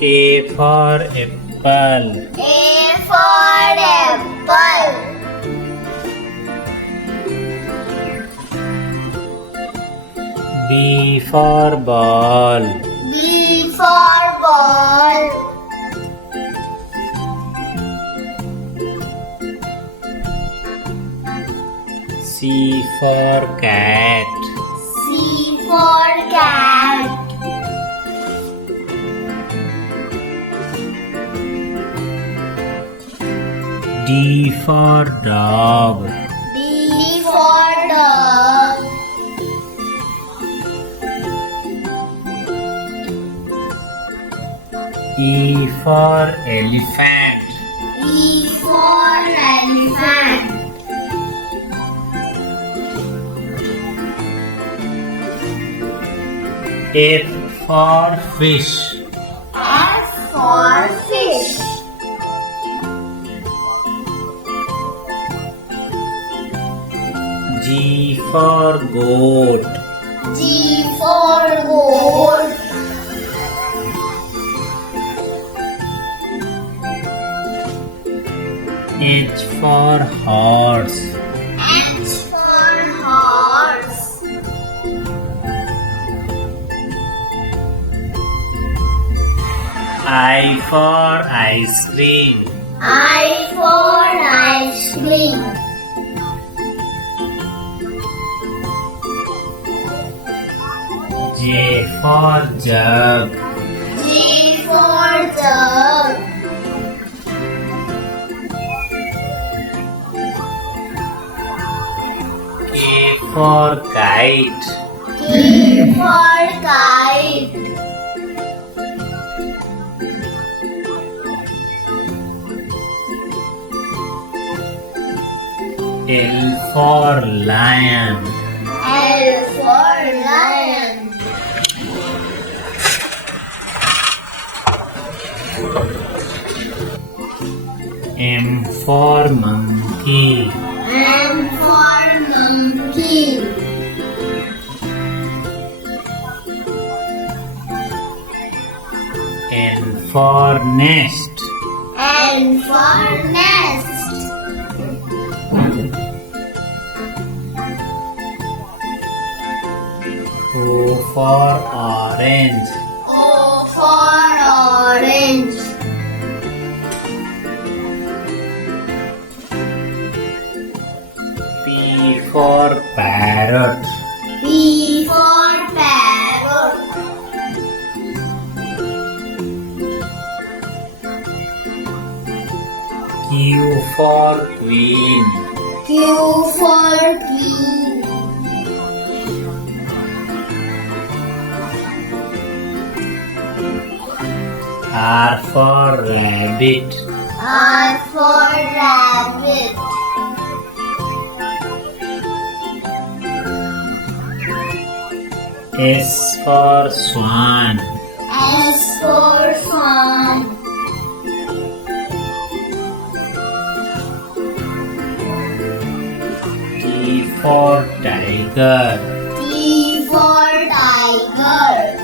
A for apple. A for apple. B for ball. B for ball. C for cat. C for cat. D for dog. D for dog. E for elephant. E for elephant. F for fish. F for fish. G for goat. G for goat. H for horse. H for horse. I for ice cream. I for ice cream. J for jug. G for jug. K for kite. K for kite. L for lion. L for lion. M for monkey. M for monkey. N for nest. N for nest. O for orange. O for orange. P for parrot. P for parrot. Q for queen. Q for queen. R for rabbit. R for rabbit. S for swan. S for swan. T for tiger. T for tiger.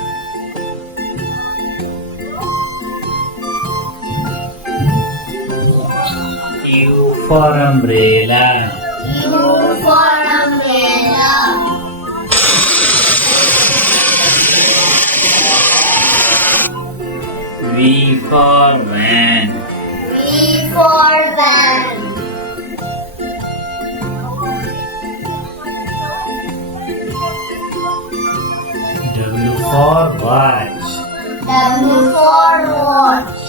U for umbrella. U for umbrella. V for van. V for van. W for watch. W for watch.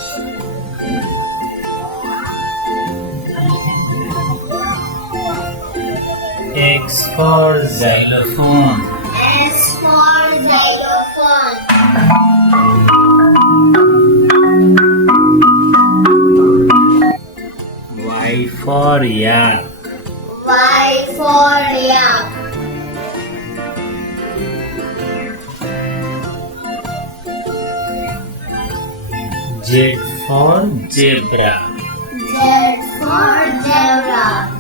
X for xylophone. S for xylophone. Y for yak. Y for yak. Z for zebra. Z for zebra.